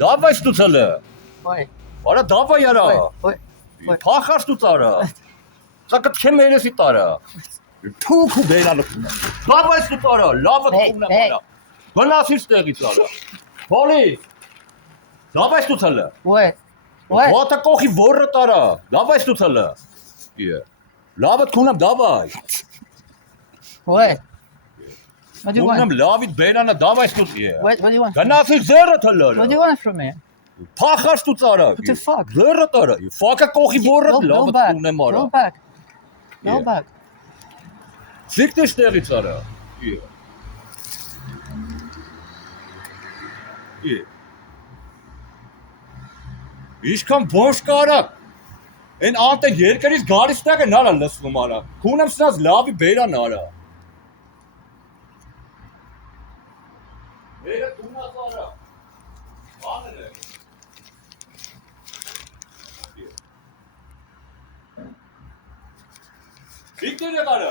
Давай что целое. Ой. Ара давай яра. Ой. Փախած դու տարա։ Սա կթքեմ երեսի տարա։ Թուք ու բերանը։ Давай դու տարա, լավը թողնա տարա։ Գնացիր տեղից տարա։ Պոլիս։ Давай դու ցալը։ Ой. Вот կողի որը տարա։ Давай դու ցալը։ Իե։ Լավը թողնամ, давай։ Ой. What do you want? Թողնամ լավիդ բերանը, давай դու իե։ What do you want? Գնացիր ձերը թալը։ What do you want from me? Փախած դու տարա։ What the fuck? Ձերը տարա։ Ֆակը կողի որը լավը թողնեմ արա։ Go back. Go back. Զիկտես տեղից արա։ Իե։ Իե։ Իշքան բոշ կարա։ Այն անտեն երկրից գալիս տակը նարա լսվում արա։ Քունեմ սնած լավի բերան արա։ Մերը դունած արա։ Բաներ է։ Զիկտեր է կարա։